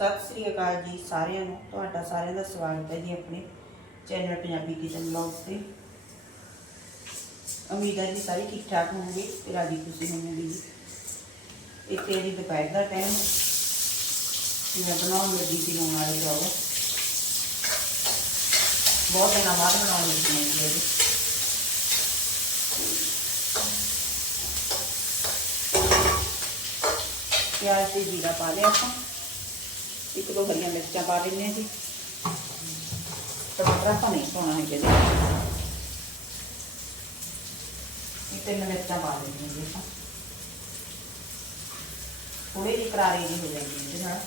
ਸਤਿ ਸ੍ਰੀ ਅਕਾਲ ਜੀ ਸਾਰਿਆਂ ਨੂੰ। ਤੁਹਾਡਾ ਸਾਰਿਆਂ ਦਾ ਸਵਾਗਤ ਹੈ ਜੀ ਆਪਣੇ ਚੈਨਲ ਪੰਜਾਬੀ ਕਿਚਨ ਵਲੌਗਸ ਤੇ। ਉਮੀਦ ਹੈ ਜੀ ਸਾਰੇ ਠੀਕ ਠਾਕ ਹੋਣਗੇ ਤੇ ਰਾਜੀ ਖੁਸ਼ੀ ਹੋਣਗੇ ਜੀ। ਇੱਥੇ ਜੀ ਦੁਪਹਿਰ ਦਾ ਟਾਈਮ ਮੈਂ ਬਣਾਉਣ ਲੱਗੀ ਸੀ ਲੂਣ ਵਾਲੇ ਚੌਲ ਬਹੁਤ ਦਿਨਾਂ ਬਾਅਦ ਬਣਾਉਣ ਲੱਗੀ ਹਾਂ ਜੀ ਪਿਆਜ਼ ਤੇ ਜੀਰਾ ਪਾ ਲਿਆ ਆਪਾਂ। ਇੱਕ ਦੋ ਹਰੀਆਂ ਮਿਰਚਾਂ ਪਾ ਲੈਂਦੇ ਹਾਂ ਜੀ। ਟਮਾਟਰ ਆਪਾਂ ਨਹੀਂ ਪਾਉਣਾ ਹੈ ਜਿਹਦੇ ਇਹ ਤਿੰਨ ਮਿਰਚਾਂ ਪਾ ਲੈਂਦੇ ਹਾਂ ਜੀ ਆਪਾਂ। ਥੋੜੇ ਜਿਹੇ ਕਰਾਰੇ ਜਿਹੇ ਹੋ ਜਾਂਦੇ ਇਹਦੇ ਨਾਲ।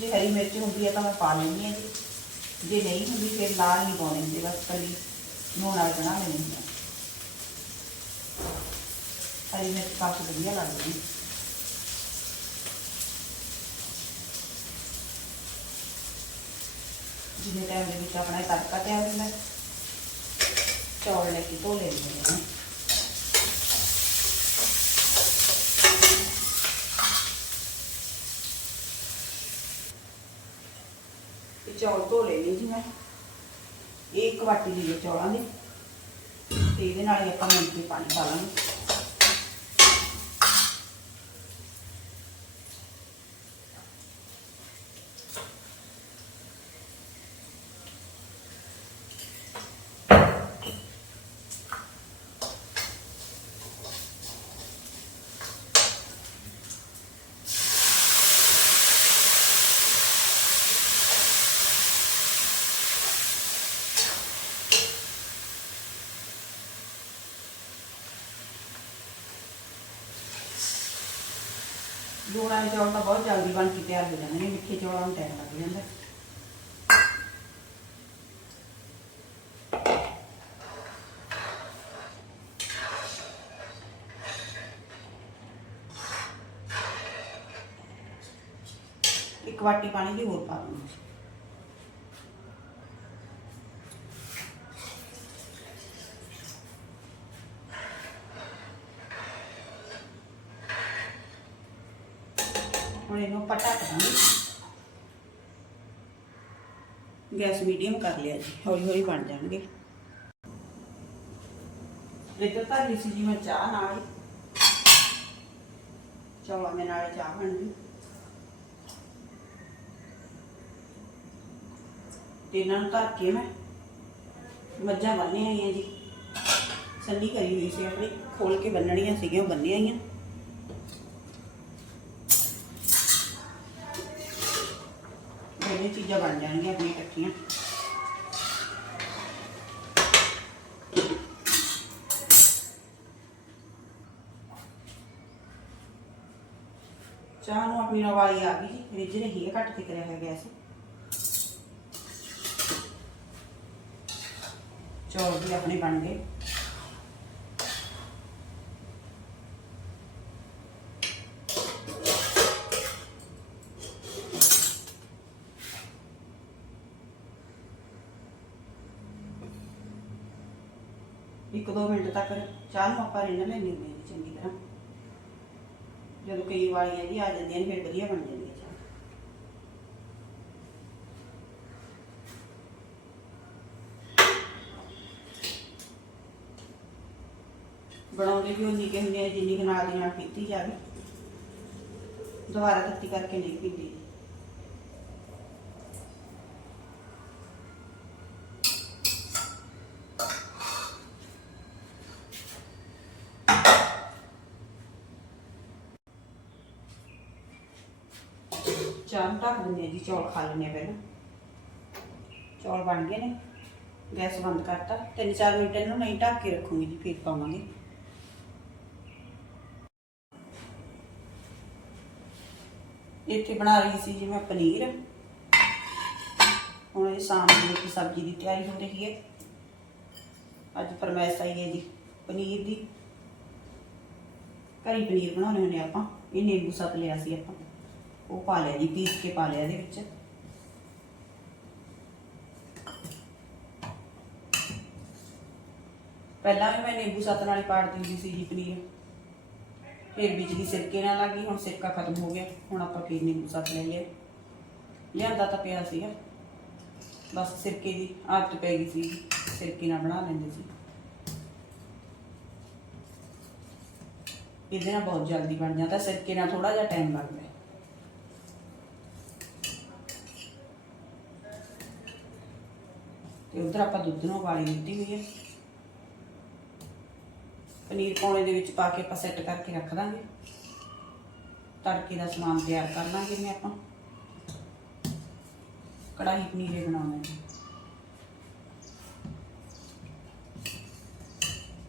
ਜੇ ਹਰੀ ਮਿਰਚ ਹੁੰਦੀ ਹੈ ਤਾਂ ਮੈਂ ਪਾ ਲੈਂਦੀ ਹਾਂ ਜੀ। ਜੇ ਨਹੀਂ ਹੁੰਦੀ ਫਿਰ ਲਾਲ ਨਹੀਂ ਪਾਉਣੀ ਹੁੰਦੀ, ਬਸ ਕੱਲੀ ਨੂਣ ਨਾਲ ਬਣਾ ਲੈਂਦੀ ਹਾਂ। ਹਰੀ ਮਿਰਚ ਪਾ ਕੇ ਵਧੀਆ ਲੱਗਦੀ ਹੈ। ਜਿੰਨੇ ਟਾਈਮ ਦੇ ਵਿੱਚ ਆਪਣਾ ਤੜਕਾ ਤਿਆਰ ਹੁੰਦਾ ਚੌਲ ਲੈ ਕੇ ਧੋ ਲੈਂਦੇ ਨੇ। ਚੌਲ ਧੋ ਲਏ ਨੇ ਜੀ ਮੈਂ। ਇਹ ਇੱਕ ਵਾਟੀ ਲਈ ਚੌਲਾਂ ਦੀ। ਤੇ ਇਹਦੇ ਨਾਲ ਹੀ ਆਪਾਂ ਮਿੰਟ ਪਾਣੀ ਪਾ ਲਾਂਗੇ। ਲੂਣ ਵਾਲੇ ਚੌਲ ਤਾਂ ਬਹੁਤ ਜਲਦੀ ਬਣ ਕੇ ਤਿਆਰ ਹੋ ਜਾਂਦੇ ਨੇ ਮਿੱਠੇ ਚੌਲਾਂ ਨੂੰ ਟਾਈਮ ਲੱਗ ਜਾਂਦਾ। ਇੱਕ ਵਾਟੀ ਪਾਣੀ ਦੀ ਹੋਰ ਪਾ ਦੂੰਗੀ ਹੁਣ ਇਹਨੂੰ ਆਪਾਂ ਢੱਕ ਦਾਂਗੇ। ਗੈਸ ਮੀਡੀਅਮ ਕਰ ਲਿਆ ਜੀ, ਹੌਲੀ ਹੌਲੀ ਬਣ ਜਾਣਗੇ। ਇੱਧਰ ਤਾਂ ਸੀ ਜੀ ਮੈਂ ਚਾਹ ਨਾਲ ਚੌਲਾਂ ਦੇ ਨਾਲ ਚਾਹ ਬਣ ਗਈ। ਤੇ ਇਹਨਾਂ ਨੂੰ ਧਰ ਕੇ ਮੈਂ ਮੱਝਾਂ ਬੰਨੀਆਂ ਆਈਆਂ ਜੀ। ਸੰਨੀ ਕਰੀ ਹੋਈ ਸੀ ਆਪਣੀ ਖੋਲ ਕੇ ਬੰਨਣੀਆਂ ਸੀਗੀਆਂ, ਉਹ ਬੰਨ੍ਹੀਆਂ ਆਈਆਂ ਚੀਜ਼ਾਂ ਬਣ ਜਾਣਗੀਆਂ ਆਪਣੀਆਂ ਇਕੱਠੀਆਂ ਚਾਹ ਨੂੰ ਆਪਣੀ ਨਵਾਲੀ ਆ ਗਈ ਜੀ ਰਿੱਝ ਰਹੀ ਹੈ ਘੱਟ ਤੇ ਕਰਿਆ ਹੋਇਆ ਗੈਸ ਚੌਲ ਵੀ ਆਪਣੇ ਬਣ ਗਏ ਇੱਕ ਦੋ ਮਿੰਟ ਤੱਕ ਚਾਹ ਨੂੰ ਆਪਾਂ ਰਿੰਨ ਲੈਣੀ ਹੁੰਦੀ ਹੈ ਚੰਗੀ ਤਰ੍ਹਾਂ। ਜਦੋਂ ਕਈ ਵਾਲੀਆਂ ਜੀ ਆ ਜਾਂਦੀਆਂ ਨੇ, ਫਿਰ ਵਧੀਆ ਬਣ ਜਾਂਦੀ ਹੈ ਚਾਹ। ਬਣਾਉਂਦੇ ਵੀ ਉਨੀ ਕਿ ਹੁੰਦੇ ਜਿੰਨੀ ਕੁ ਨਾਲ ਦੀ ਨਾਲ ਪੀਤੀ ਜਾਵੇ। ਦੁਬਾਰਾ ਤੱਤੀ ਕਰਕੇ ਨਹੀਂ ਪੀਂਦੀ। ਚਾਹ ਨੂੰ ਢੱਕ ਦਿੰਦੇ ਆ ਜੀ, ਚੌਲ ਖਾ ਲੈਣੇ ਪਹਿਲਾਂ। ਚੌਲ ਬਣ ਗਏ ਨੇ, ਗੈਸ ਬੰਦ ਕਰਤਾ। ਤਿੰਨ ਚਾਰ ਮਿੰਟ ਇਹਨੂੰ ਨਹੀਂ ਢੱਕ ਕੇ ਰੱਖੂੰਗੀ ਜੀ, ਫਿਰ ਪਾਵਾਂਗੇ। ਇੱਥੇ ਬਣਾ ਰਹੀ ਸੀ ਜੀ ਮੈਂ ਪਨੀਰ। ਹੁਣ ਇਹ ਸ਼ਾਮ ਦੀ ਸਬਜ਼ੀ ਦੀ ਤਿਆਰੀ ਹੋ ਰਹੀ ਹੈ। ਅੱਜ ਫਰਮਾਇਸ਼ ਆਈ ਹੈ ਜੀ, ਪਨੀਰ ਦੀ। ਘਰੀ ਪਨੀਰ ਬਣਾਉਣੇ ਹੁੰਦੇ ਆਪਾਂ, ਇਹ ਨਿੰਬੂ ਸੱਤ ਲਿਆ ਸੀ ਆਪਾਂ। ਉਹ ਪਾ ਲਿਆ ਜੀ, ਪੀਸ ਕੇ ਪਾ ਲਿਆ ਇਹਦੇ ਵਿੱਚ। ਪਹਿਲਾਂ ਵੀ ਮੈਂ ਨਿੰਬੂ ਸੱਤ ਨਾਲ ਹੀ ਪਾੜ ਦਿੰਦੀ ਸੀ ਜੀ ਪਨੀਰ। ਫਿਰ ਬਿਜਲੀ ਸਿਰਕੇ ਨਾਲ ਲੱਗੀ ਹੁਣ ਸਿਰਕਾ ਖਤਮ ਹੋ ਗਿਆ, ਹੁਣ ਆਪਾਂ ਫਿਰ ਨਿੰਬੂ ਸੱਤ ਲੈ ਲਿਆ। ਲਿਆਂਦਾ ਤਾਂ ਪਿਆ ਸੀਗਾ। ਬਸ ਸਿਰਕੇ ਦੀ ਆਦਤ ਪੈ ਗਈ ਸੀ, ਸਿਰਕੇ ਨਾਲ ਬਣਾ ਲੈਂਦੇ ਸੀ। ਇਹਦੇ ਨਾਲ ਬਹੁਤ ਜਲਦੀ ਬਣ ਜਾਂਦਾ, ਸਿਰਕੇ ਨਾਲ ਥੋੜਾ ਜਿਹਾ ਟਾਈਮ ਲੱਗਦਾ ਹੈ ਤੇ ਉਧਰ ਆਪਾਂ ਦੁੱਧ ਨੂੰ ਉਬਾਲੀ ਦਿੱਤੀ ਹੋਈ ਹੈ। ਪਨੀਰ ਪਾਉਣੇ ਦੇ ਵਿੱਚ ਪਾ ਕੇ ਆਪਾਂ ਸੈੱਟ ਕਰਕੇ ਰੱਖ ਦਾਂਗੇ। ਤੜਕੇ ਦਾ ਸਮਾਨ ਤਿਆਰ ਕਰ ਲਾਂਗੇ ਮੈਂ ਆਪਾਂ। ਕੜਾਹੀ ਪਨੀਰੇ ਬਣਾਉਣਾ ਹੈ।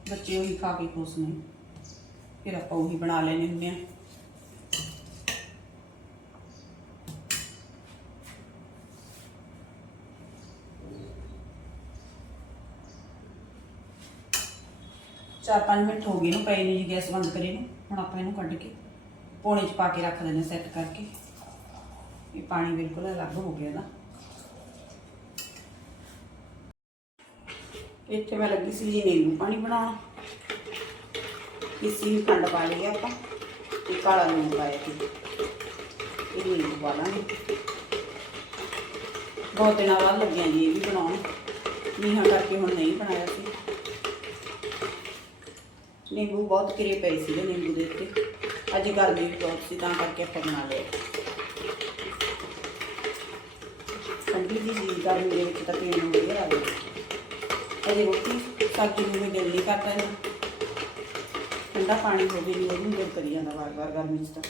ਬੱਚੇ ਉਹੀ ਖਾ ਕੇ ਖੁਸ਼ ਨੇ। ਫਿਰ ਆਪਾਂ ਉਹੀ ਬਣਾ ਲੈਣੇ ਹੁੰਦੇ ਆ। ਚਾਰ ਪੰਜ ਮਿੰਟ ਹੋ ਗਏ ਨੂੰ ਪਏ ਨੇ ਜੀ ਗੈਸ ਬੰਦ ਕਰੇ ਨੂੰ। ਹੁਣ ਆਪਾਂ ਇਹਨੂੰ ਕੱਢ ਕੇ ਪੋਣੇ 'ਚ ਪਾ ਕੇ ਰੱਖ ਦਿੰਦੇ ਸੈੱਟ ਕਰਕੇ। ਇਹ ਪਾਣੀ ਬਿਲਕੁਲ ਅਲੱਗ ਹੋ ਗਿਆ ਨਾ। ਇੱਥੇ ਮੈਂ ਲੱਗੀ ਸੀ ਜੀ ਨਿੰਬੂ ਪਾਣੀ ਬਣਾਉਣ। ਇਸੀ ਵੀ ਖੰਡ ਪਾ ਲਈ ਆਪਾਂ ਤੇ ਕਾਲਾ ਲੂਣ ਪਾਇਆ ਸੀ। ਇਹ ਨਿੰਬੂ ਪਾ ਲਾਂਗੇ। ਬਹੁਤ ਦਿਨਾਂ ਬਾਅਦ ਲੱਗਿਆ ਜੀ ਇਹ ਵੀ ਬਣਾਉਣ। ਮੀਂਹਾਂ ਕਰਕੇ ਹੁਣ ਨਹੀਂ ਬਣਾਇਆ ਸੀ। ਨਿੰਬੂ ਬਹੁਤ ਕਿਰੇ ਪਏ ਸੀਗੇ ਨਿੰਬੂ ਦੇ ਉੱਤੇ। ਅੱਜ ਗਰਮੀ ਵੀ ਬਹੁਤ ਸੀ ਤਾਂ ਕਰਕੇ ਆਪਾਂ ਬਣਾ ਲਿਆ। ਠੰਡੀ ਜੀ ਚੀਜ਼ ਗਰਮੀ ਦੇ ਵਿੱਚ ਤਾਂ ਪੀਣ ਨੂੰ ਵਧੀਆ ਲੱਗਦਾ। ਅਜੇ ਰੋਟੀ, ਸਬਜ਼ੀ ਨੂੰ ਵੀ ਦਿਲ ਨਹੀਂ ਕਰਦਾ ਨਾ ਠੰਡਾ ਪਾਣੀ ਹੋਵੇ ਨਹੀਂ ਉਹਨੂੰ ਦਿਲ ਕਰੀ ਜਾਂਦਾ ਵਾਰ ਵਾਰ ਗਰਮੀ 'ਚ ਤਾਂ।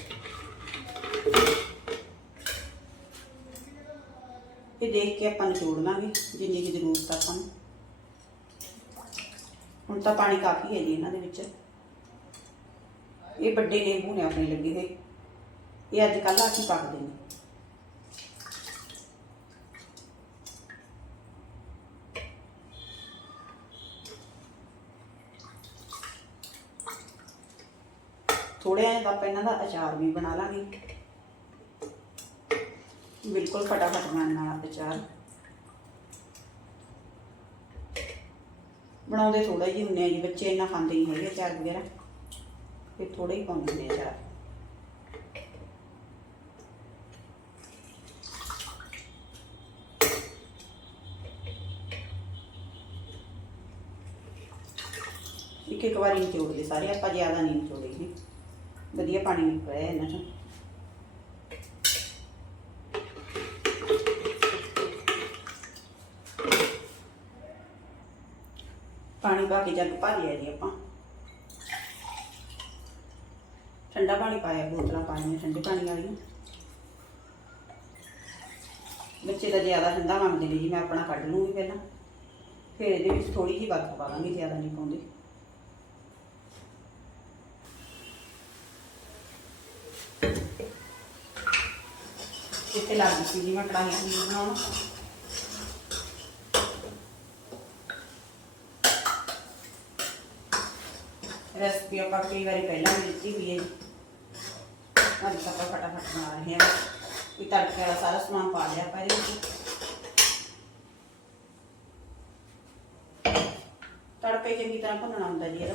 ਇਹ ਦੇਖ ਕੇ ਆਪਾਂ ਨਿਚੋੜ ਲਾਂਗੇ ਜਿੰਨੀ ਕੀ ਜ਼ਰੂਰਤ ਆਪਾਂ ਨੂੰ। ਹੁਣ ਤਾਂ ਪਾਣੀ ਕਾਫੀ ਹੈ ਜੀ ਇਹਨਾਂ ਦੇ ਵਿੱਚ। ਇਹ ਵੱਡੇ ਨਿੰਬੂ ਨੇ ਆਪਣੇ ਲੱਗੇ ਹੋਏ। ਇਹ ਅੱਜ ਕੱਲ੍ਹ ਅਸੀਂ ਪੱਕਦੇ ਨੇ। ਥੋੜੇ ਜਿਹਾ ਆਪਾਂ ਇਹਨਾਂ ਦਾ ਅਚਾਰ ਵੀ ਬਣਾ ਲਾਂਗੇ। ਬਿਲਕੁਲ ਫਟਾਫਟ ਬਣਨ ਵਾਲਾ ਅਚਾਰ। ਬਣਾਉਂਦੇ ਥੋੜਾ ਹੀ ਹੁੰਨੇ ਆ ਜੀ, ਬੱਚੇ ਇੰਨਾ ਖਾਂਦੇ ਨਹੀਂ ਹੈਗੇ ਅਚਾਰ ਵਗੈਰਾ। ਫਿਰ ਥੋੜਾ ਹੀ ਪਾਉਂਦੇ ਨੇ ਅਚਾਰ। ਇੱਕ ਇੱਕ ਵਾਰੀ ਨਿਚੋੜਦੇ ਸਾਰੇ, ਆਪਾਂ ਜ਼ਿਆਦਾ ਨਹੀਂ ਨਿਚੋੜੇਗੇ ਵਧੀਆ ਪਾਣੀ ਨਿਕਲਿਆ ਇਹਨਾਂ ਚੋਂ। ਪਾਣੀ ਪਾ ਕੇ ਜੱਗ ਭਰ ਲਿਆ ਜੀ ਆਪਾਂ। ਠੰਡਾ ਪਾਣੀ ਪਾਇਆ, ਬੋਤਲਾਂ ਪਾਣੀਆਂ ਠੰਡੇ ਪਾਣੀ ਵਾਲੀਆਂ। ਬੱਚੇ ਤਾਂ ਜ਼ਿਆਦਾ ਠੰਡਾ ਮੰਗਦੇ ਨੇ ਜੀ, ਮੈਂ ਆਪਣਾ ਕੱਢ ਲੂੰਗੀ ਪਹਿਲਾਂ। ਫਿਰ ਇਹਦੇ ਵਿੱਚ ਥੋੜੀ ਜਿਹੀ ਬਰਫ਼ ਪਾ ਦਾਂਗੇ ਜ਼ਿਆਦਾ ਨਹੀਂ ਪਾਉਂਦੀ। ਇੱਥੇ ਲੱਗ ਗਈ ਸੀ ਜੀ ਮੈਂ ਕੜਾਹੀ ਪਨੀਰ ਬਣਾਉਣ ਰੈਸਪੀ ਆਪਾਂ ਕਈ ਵਾਰੀ ਪਹਿਲਾਂ ਵੀ ਦਿੱਤੀ ਹੋਈ ਹੈ ਜੀ ਅੱਜ ਤਾਂ ਆਪਾਂ ਫਟਾਫਟ ਬਣਾ ਰਹੇ ਹਾਂ ਇਹ ਤੜਕੇ ਵਾਲਾ ਸਾਰਾ ਸਮਾਨ ਪਾ ਲਿਆ ਆਪਾਂ ਇਹਦੇ ਵਿੱਚ ਤੜਕਾ ਹੀ ਚੰਗੀ ਤਰ੍ਹਾਂ ਭੁੰਨਣਾ ਹੁੰਦਾ ਜੀ ਇਹਦਾ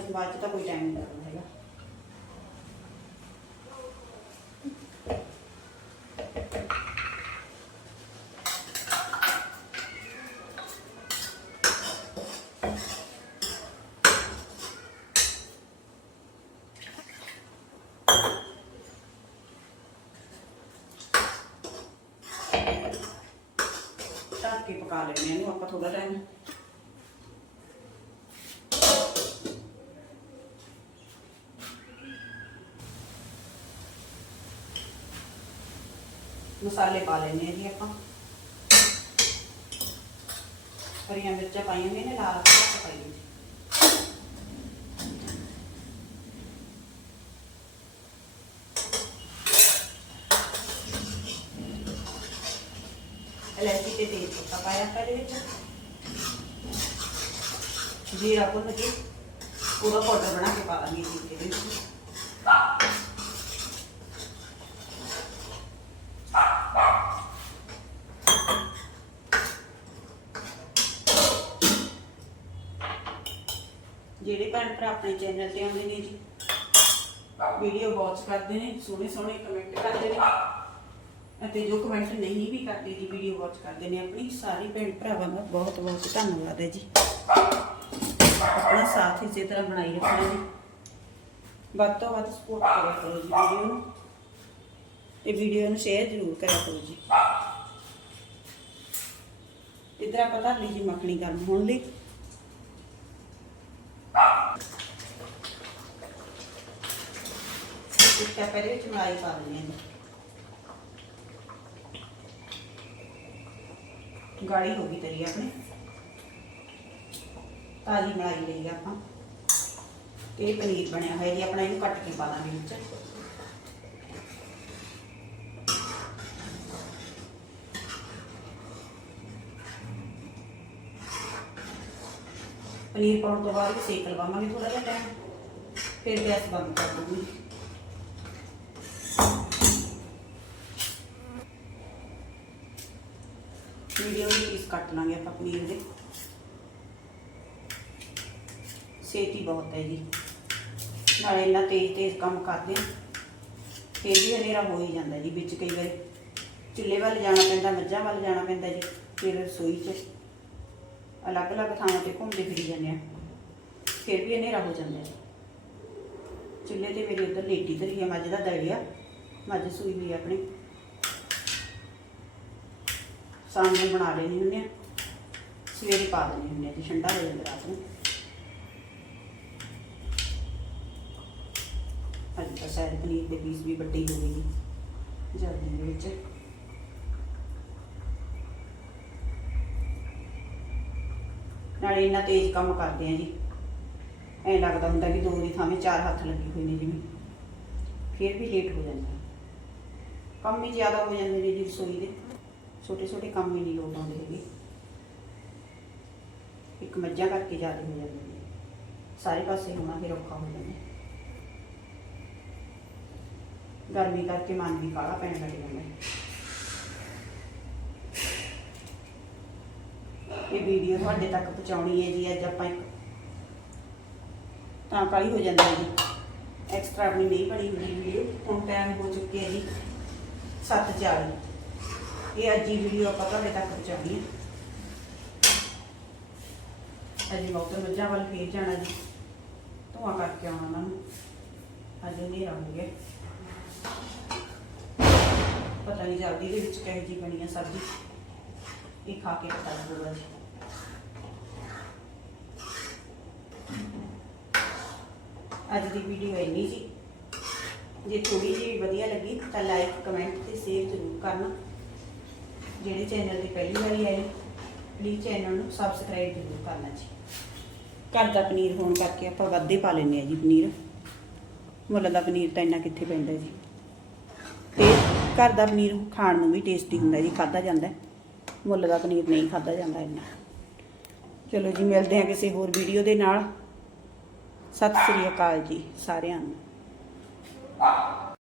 ਬਾਅਦ ਚ ਤਾਂ ਕੋਈ ਟਾਈਮ ਨਹੀਂ ਲੱਗਦਾ ਹੈਗਾ ਢੱਕ ਕੇ ਪਕਾ ਲੈਣੇ ਇਹਨੂੰ ਆਪਾਂ ਥੋੜਾ ਟਾਈਮ ਮਸਾਲੇ ਪਾ ਲੈਣੇ ਆ ਜੀ ਆਪਾਂ ਹਰੀਆਂ ਮਿਰਚਾਂ ਪਾਈਆਂ ਨੇ ਲਾਲ ਮਿਰਚ ਪਾਈ ਤੇ ਤੇਜ ਪੱਤਾ ਪਾਇਆ ਆਪਾਂ ਇਹਦੇ ਵਿੱਚ। ਜੀਰਾ ਭੁੰਨ ਕੇ ਪੂਰਾ ਪਾਊਡਰ ਬਣਾ ਕੇ ਪਾ ਦਾਂਗੇ ਜੀ ਇਹਦੇ ਵਿੱਚ। ਜਿਹੜੇ ਭੈਣ ਭਰਾ ਆਪਣੇ ਚੈਨਲ ਤੇ ਆਉਂਦੇ ਨੇ ਜੀ ਵੀਡੀਓ ਵਾਚ ਕਰਦੇ ਨੇ, ਸੋਹਣੇ ਸੋਹਣੇ ਕਮੈਂਟ ਕਰਦੇ ਨੇ। ਅਤੇ ਜੋ ਕਮੈਂਟ ਨਹੀਂ ਵੀ ਕਰਦੇ ਜੀ ਵੀਡੀਓ ਵਾਚ ਕਰਦੇ ਨੇ, ਆਪਣੀ ਸਾਰੇ ਭੈਣ ਭਰਾਵਾਂ ਦਾ ਬਹੁਤ ਬਹੁਤ ਧੰਨਵਾਦ ਹੈ ਜੀ। ਆਪਣਾ ਸਾਥ ਇਸੇ ਤਰ੍ਹਾਂ ਬਣਾਈ ਰੱਖਣਾ ਜੀ। ਵੱਧ ਤੋਂ ਵੱਧ ਸਪੋਰਟ ਕਰਿਆ ਕਰੋ ਜੀ ਵੀਡੀਓ ਨੂੰ। ਤੇ ਵੀਡੀਓ ਨੂੰ ਸ਼ੇਅਰ ਜ਼ਰੂਰ ਕਰਿਆ ਕਰੋ ਜੀ। ਇਧਰ ਆਪਾਂ ਧਰ ਲਈ ਜੀ ਮੱਖਣੀ ਗਰਮ ਹੋਣ ਲਈ। ਇੱਕ ਆਪਾਂ ਇਹਦੇ ਵਿੱਚ ਮਲਾਈ ਪਾ ਦਿੰਦੇ ਹਾਂ ਗਾੜੀ ਹੋ ਗਈ ਤਰੀ ਆਪਣੀ। ਤਾਜ਼ੀ ਮਲਾਈ ਲਈ ਆਪਾਂ। ਤੇ ਪਨੀਰ ਬਣਿਆ ਹੋਇਆ ਜੀ, ਆਪਣਾ ਇਹਨੂੰ ਕੱਟ ਕੇ ਪਾ ਦਾਂਗੇ ਵਿੱਚ। ਪਨੀਰ ਪਾਉਣ ਤੋਂ ਬਾਅਦ ਸੇਕ ਲਵਾਵਾਂਗੇ ਥੋੜਾ ਜਿਹਾ ਟਾਈਮ ਫਿਰ ਗੈਸ ਬੰਦ ਕਰ ਦੂੰਗੀ। ਮੀਡੀਅਮ ਪੀਸ ਕੱਟ ਲਾਂਗੇ ਆਪਾਂ ਪਨੀਰ ਦੇ। ਸੇਤੀ ਬਹੁਤ ਹੈ ਜੀ। ਨਾਲੇ ਇੰਨਾ ਤੇਜ਼ ਤੇਜ਼ ਕੰਮ ਕਰਦੇ ਫਿਰ ਵੀ ਹਨੇਰਾ ਹੋ ਹੀ ਜਾਂਦਾ ਜੀ ਵਿੱਚ ਕਈ ਵਾਰੀ। ਚੁੱਲ੍ਹੇ ਵੱਲ ਜਾਣਾ ਪੈਂਦਾ, ਮੱਝਾਂ ਵੱਲ ਜਾਣਾ ਪੈਂਦਾ ਜੀ, ਫਿਰ ਰਸੋਈ 'ਚ ਅਲੱਗ-ਅਲੱਗ ਥਾਵਾਂ ਤੇ ਘੁੰਮਦੇ ਫਿਰੀ ਜਾਂਦੇ ਆ। ਫਿਰ ਵੀ ਹਨੇਰਾ ਹੋ ਜਾਂਦਾ ਹੈ ਚੁੱਲ੍ਹੇ ਤੇ ਮੇਰੀ ਉਧਰ ਲੇਟੀ ਧਰੀ ਹੈ ਮੱਝ ਦਾ ਦਲਿਆ, ਮੱਝ ਸੂਈ ਹੋਈ ਆ ਸਾਮ ਨੂੰ ਬਣਾ ਲੈਣੀ ਹੁੰਦੇ ਆ ਸਵੇਰੇ ਪਾ ਦੇਣੀ ਹੁੰਦੇ ਆ ਜੀ ਠੰਡਾ ਹੋ ਜਾਂਦਾ ਰਾਤ ਨੂੰ। ਅੱਜ ਤਾਂ ਸ਼ਾਇਦ ਪਨੀਰ ਦੇ ਪੀਸ ਵੀ ਵੱਡੇ ਹੋ ਗਏ ਜਲਦੀ ਦੇ ਵਿੱਚ। ਨਾਲੇ ਇੰਨਾ ਤੇਜ਼ ਕੰਮ ਕਰਦੇ ਆ ਜੀ। ਐਂ ਲੱਗਦਾ ਹੁੰਦਾ ਕਿ ਦੋ ਦੀ ਥਾਵੇਂ ਚਾਰ ਹੱਥ ਲੱਗੇ ਹੋਏ ਨੇ ਜਿਵੇਂ। ਫਿਰ ਵੀ ਲੇਟ ਹੋ ਜਾਂਦਾ ਕੰਮ ਵੀ ਜ਼ਿਆਦਾ ਹੋ ਜਾਂਦੇ ਨੇ ਜੀ ਰਸੋਈ ਦੇ। ਛੋਟੇ ਛੋਟੇ ਕੰਮ ਹੀ ਨਹੀਂ ਲੋਟ ਆਉਂਦੇ ਹੈਗੇ। ਇੱਕ ਮੱਝਾਂ ਕਰਕੇ ਜ਼ਿਆਦਾ ਹੋ ਜਾਂਦੇ ਨੇ। ਸਾਰੇ ਪਾਸੇ ਹੋਣਾ ਫਿਰ ਔਖਾ ਹੋ ਜਾਂਦਾ ਗਰਮੀ ਕਰਕੇ ਮਨ ਵੀ ਕਾਲਾ ਪੈਣ ਲੱਗ ਜਾਂਦਾ ਇਹ ਵੀਡੀਓ ਤੁਹਾਡੇ ਤੱਕ ਪਹੁੰਚਾਉਣੀ ਹੈ ਜੀ, ਅੱਜ ਆਪਾਂ ਇੱਕ ਤਾਂ ਕਾਲੀ ਹੋ ਜਾਂਦੀ ਹੈ ਜੀ। ਐਕਸਟਰਾ ਆਪਣੀ ਨਹੀਂ ਬਣੀ ਹੁੰਦੀ ਵੀਡੀਓ, ਹੁਣ ਟਾਈਮ ਹੋ ਚੁੱਕਿਆ ਜੀ 7:40 ਇਹ ਅੱਜ ਦੀ ਵੀਡੀਓ ਆਪਾਂ ਤੁਹਾਡੇ ਤੱਕ ਪਹੁੰਚਾਉਣੀ ਹੈ ਅੱਜ ਮੌਤਰ ਮੱਝਾਂ ਵੱਲ ਫੇਰ ਜਾਣਾ ਜੀ। ਧੂਆਂ ਕਰਕੇ ਆਉਣਾ ਉਹਨਾਂ ਨੂੰ। ਅੱਜ ਹਨੇਰਾ ਹੋ ਪਤਾ ਨਹੀਂ ਜਲਦੀ ਦੇ ਵਿੱਚ ਕਿਹੋ ਜੀ ਬਣੀ ਆ ਸਬਜ਼ੀ। ਇਹ ਖਾ ਕੇ ਪਤਾ ਲੱਗੂਗਾ ਜੀ। ਅੱਜ ਦੀ ਵੀਡੀਓ ਇੰਨੀ ਜੀ। ਜੇ ਥੋੜੀ ਜਿਹੀ ਵਧੀਆ ਲੱਗੀ ਤਾਂ ਲਾਈਕ ਕਮੈਂਟ ਤੇ ਸ਼ੇਅਰ ਜ਼ਰੂਰ ਕਰਨਾ। ਜਿਹੜੇ ਚੈਨਲ ਦੀ ਪਹਿਲੀ ਵਾਰੀ ਆਏ ਪਲੀਜ਼ ਚੈਨਲ ਨੂੰ ਸਬਸਕ੍ਰਾਈਬ ਜ਼ਰੂਰ ਕਰਨਾ ਜੀ। ਘਰ ਦਾ ਪਨੀਰ ਹੋਣ ਕਰਕੇ ਆਪਾਂ ਵੱਧੇ ਪਾ ਲੈਂਦੇ ਆ ਜੀ ਪਨੀਰ। ਮੁੱਲ ਦਾ ਪਨੀਰ ਤਾਂ ਇੰਨਾ ਕਿੱਥੇ ਪੈਂਦਾ ਜੀ। ਤੇ ਘਰ ਦਾ ਪਨੀਰ ਖਾਣ ਨੂੰ ਵੀ ਟੇਸਟੀ ਹੁੰਦਾ ਜੀ ਖਾਦਾ ਜਾਂਦਾ। ਮੁੱਲ ਦਾ ਪਨੀਰ ਨਹੀਂ ਖਾਦਾ ਜਾਂਦਾ ਇੰਨਾ। ਚਲੋ ਜੀ, ਮਿਲਦੇ ਹਾਂ ਕਿਸੇ ਹੋਰ ਵੀਡੀਓ ਦੇ ਨਾਲ। ਸਤਿ ਸ੍ਰੀ ਅਕਾਲ ਜੀ ਸਾਰਿਆਂ ਨੂੰ।